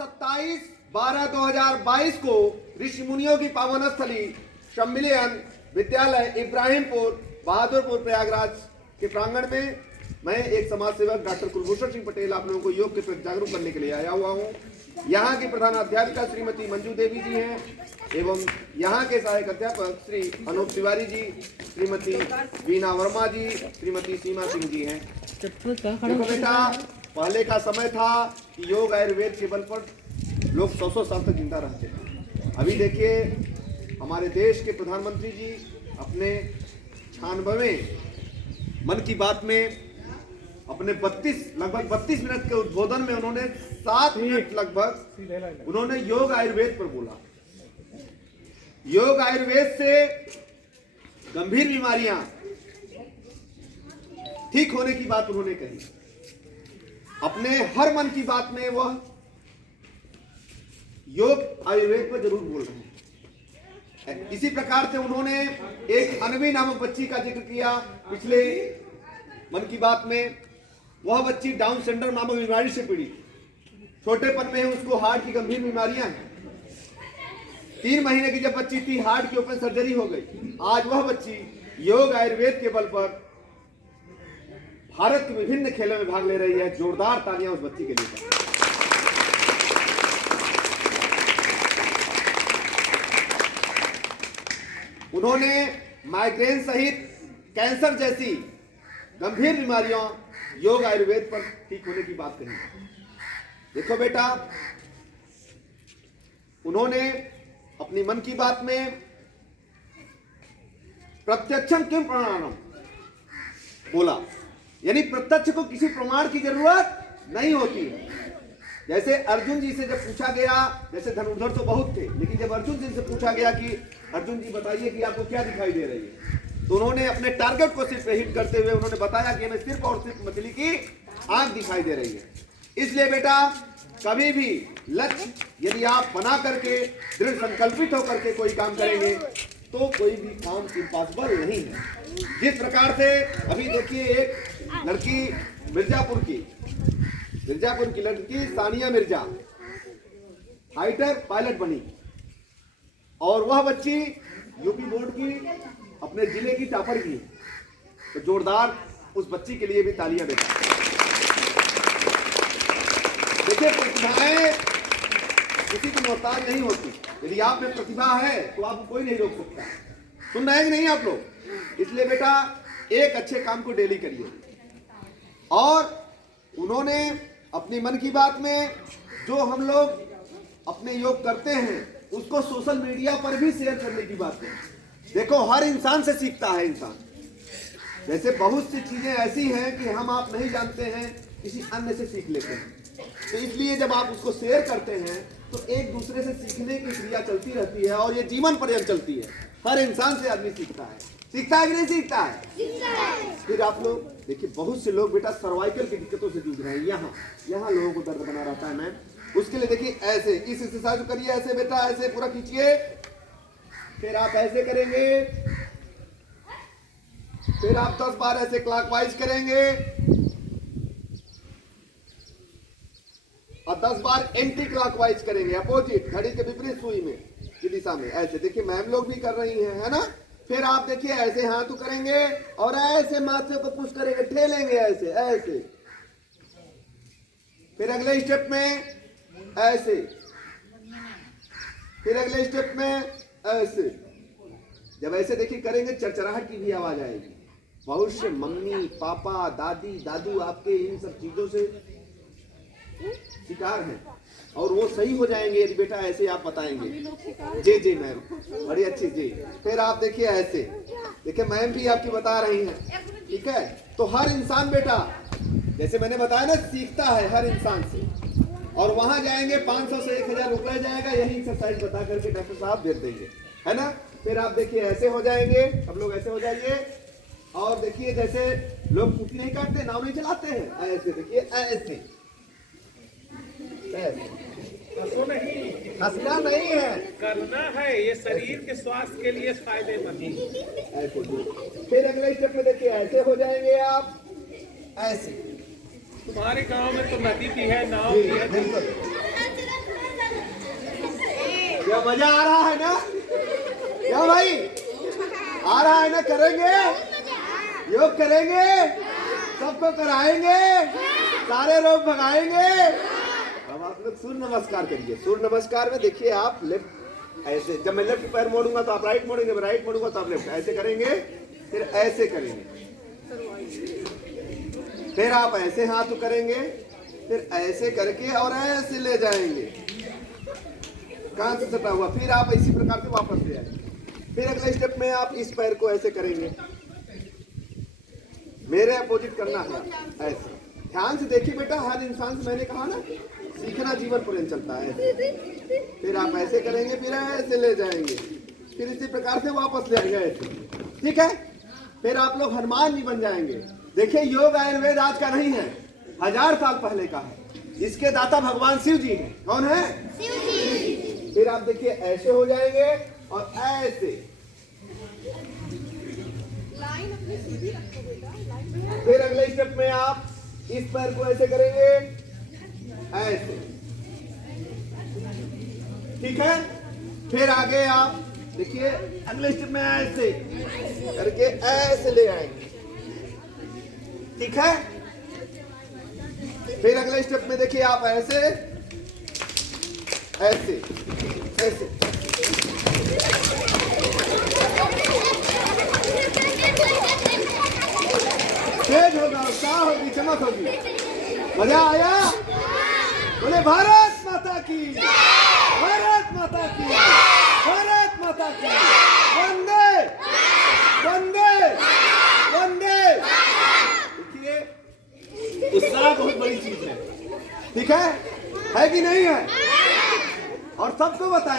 27/12/2022 को ऋषि मुनियों की पावन स्थली सम्मिलन विद्यालय इब्राहिमपुर बहादुरपुर प्रयागराज के प्रांगण में मैं एक समाज सेवक डॉक्टर कुलभूषण सिंह पटेल आप लोगों को योग के प्रति जागरूक करने के लिए आया हुआ हूँ। यहाँ की प्रधान अध्यापिका श्रीमती मंजू देवी जी हैं एवं यहाँ के सहायक अध्यापक श्री अनूप तिवारी जी, श्रीमती वीना वर्मा जी, श्रीमती सीमा सिंह जी हैं। देखो बेटा, पहले का समय था कि योग आयुर्वेद के बल पर लोग 100 साल तक जिंदा रहते थे। अभी देखिए हमारे देश के प्रधानमंत्री जी अपने 96वें मन की बात में अपने लगभग 32 मिनट के उद्बोधन में उन्होंने 7 मिनट लगभग उन्होंने योग आयुर्वेद पर बोला। योग आयुर्वेद से गंभीर बीमारियां ठीक होने की बात उन्होंने कही। अपने हर मन की बात में वह योग आयुर्वेद पर जरूर बोल रहे हैं। इसी प्रकार से उन्होंने एक अनवी नामक बच्ची का जिक्र किया पिछले मन की बात में। वह बच्ची डाउन सिंड्रोम नामक बीमारी से पीड़ित, छोटेपन में उसको हार्ट की गंभीर बीमारियां हैं। 3 महीने की जब बच्ची थी हार्ट की ओपन सर्जरी हो गई। आज वह बच्ची योग आयुर्वेद के बल पर भारत के विभिन्न खेलों में भाग ले रही है। जोरदार तालियां उस बच्ची के लिए। उन्होंने माइग्रेन सहित कैंसर जैसी गंभीर बीमारियों योग आयुर्वेद पर ठीक होने की बात कही। देखो बेटा, उन्होंने अपनी मन की बात में प्रत्यक्षम किम प्रमाणम बोला, यानी प्रत्यक्ष को किसी प्रमाण की जरूरत नहीं होती है। जैसे अर्जुन जी से जब पूछा गया, जैसे धनुर्धर तो बहुत थे, लेकिन जब अर्जुन जी से पूछा गया कि अर्जुन जी बताइए कि आपको क्या दिखाई दे रही है, तो उन्होंने अपने टारगेट को सिर्फ हिट करते हुए उन्होंने बताया कि हमें सिर्फ और सिर्फ मछली की आंख दिखाई दे रही है। इसलिए बेटा, कभी भी लक्ष्य यदि आप बना करके दृढ़ संकल्पित होकर के कोई काम करेंगे तो कोई भी काम इम्पॉसिबल नहीं है। जिस प्रकार से अभी देखिए एक लड़की मिर्जापुर की लड़की सानिया मिर्जा फाइटर पायलट बनी और वह बच्ची यूपी बोर्ड की अपने जिले की टॉपर की। तो जोरदार उस बच्ची के लिए भी तालियां बेटा। देखिए, प्रतिभाएं किसी की मोहताज नहीं होती। यदि आप में प्रतिभा है तो आपको कोई नहीं रोक सकता। सुन रहे हैं कि नहीं आप लोग? इसलिए बेटा, एक अच्छे काम को डेली करिए। और उन्होंने अपनी मन की बात में जो हम लोग अपने योग करते हैं उसको सोशल मीडिया पर भी शेयर करने की बात है। देखो, हर इंसान से सीखता है इंसान। जैसे बहुत सी चीजें ऐसी हैं कि हम आप नहीं जानते हैं, किसी अन्य से सीख लेते हैं। तो इसलिए जब आप उसको शेयर करते हैं तो एक दूसरे से सीखने की क्रिया चलती रहती है और ये जीवन पर्यंत चलती है। हर इंसान से आदमी सीखता है कि नहीं सीखता है? फिर आप लोग देखिए, बहुत से लोग बेटा सर्वाइकल की दिक्कतों से जूझ रहे हैं। यहाँ लोगों को दर्द बना रहता है मैम। उसके लिए देखिए ऐसे इस एक्सरसाइज करिए, ऐसे बेटा, ऐसे पूरा खींचिए। फिर आप ऐसे करेंगे, फिर आप 10 बार ऐसे क्लॉकवाइज करेंगे और 10 बार एंटी क्लॉकवाइज करेंगे, अपोजिट, घड़ी के विपरीत सुई में की दिशा में। ऐसे देखिए मैम लोग भी कर रही हैं, है ना। फिर आप देखिए ऐसे हाथ करेंगे और ऐसे माथे को पुश करेंगे, ठेलेंगे ऐसे ऐसे। फिर अगले स्टेप में ऐसे, फिर अगले स्टेप में ऐसे। जब ऐसे देखिए करेंगे, चरचराहट की भी आवाज आएगी। बहुत से मम्मी पापा दादी दादू आपके इन सब चीजों से शिकार हैं और वो सही हो जाएंगे यदि बेटा ऐसे आप बताएंगे। जी मैम, बड़ी अच्छी जी। फिर आप देखिए ऐसे, देखिए मैम भी आपकी बता रही हैं, ठीक है। तो हर इंसान बेटा, जैसे मैंने बताया ना, सीखता है हर इंसान से। और वहां जाएंगे 500 से 1000 रुपए जाएगा, यही एक्सरसाइज बता करके डॉक्टर साहब दे देंगे, है ना। फिर आप देखिए ऐसे हो जाएंगे, सब लोग ऐसे हो जाइए। और देखिए जैसे लोग छुट्टी नहीं काटते, नाव नहीं चलाते हैं, ऐसे देखिए ऐसे। हंसना नहीं है, करना है। ये शरीर के स्वास्थ्य के लिए फायदेमंद है। फिर अगले स्टेप में देखिए ऐसे हो जाएंगे आप, ऐसे। तुम्हारे गांव में तो नदी भी है, नाव भी है। क्या मजा आ रहा है ना? क्या भाई आ रहा है ना? करेंगे, योग करेंगे, सबको कराएंगे, सारे रोग भगाएंगे। अब आप लोग सूर्य नमस्कार करिए। सूर्य नमस्कार में देखिए आप लेफ्ट ऐसे, जब मैं लेफ्ट पैर मोड़ूंगा तो आप राइट मोड़ेंगे, मैं राइट मोड़ूंगा तो आप लेफ्ट, ऐसे करेंगे, फिर ऐसे करेंगे, फिर आप ऐसे हाथ करेंगे, फिर ऐसे करके और ऐसे ले जाएंगे, कान से सटा हुआ, फिर आप इसी प्रकार से वापस ले आएंगे। फिर अगले स्टेप में आप इस पैर को ऐसे करेंगे, मेरे अपोजिट करना है ऐसे। ध्यान से देखिए बेटा, हर इंसान से मैंने कहा ना, सीखना जीवन पर्यंत चलता है। फिर आप ऐसे करेंगे, फिर ऐसे ले जाएंगे, फिर इसी प्रकार से वापस ले आएंगे ऐसे, ठीक है? फिर आप लोग हनुमान जी बन जाएंगे। देखिए योग आयुर्वेद आज का नहीं है, 1000 साल पहले का है। इसके दाता भगवान शिव जी हैं। कौन है? शिव जी। फिर आप देखिए ऐसे हो जाएंगे और ऐसे, लाइन अपनी सीधी रखो बेटा, लाइन। फिर अगले स्टेप में आप इस पैर को ऐसे करेंगे, ऐसे, ठीक है? फिर आगे आप देखिए अगले स्टेप में ऐसे करके ऐसे ले आएंगे, ठीक है? फिर अगले स्टेप में देखिए आप ऐसे ऐसे ऐसे, तेज होगा, उत्साह होगी, चमक होगी। मजा आया? बोले भारत माता की, भारत माता की, भारत माता की, वंदे वंदे वंदे। देखिए उत्साह बहुत बड़ी चीज है, ठीक है कि नहीं है? और सबको बताएं।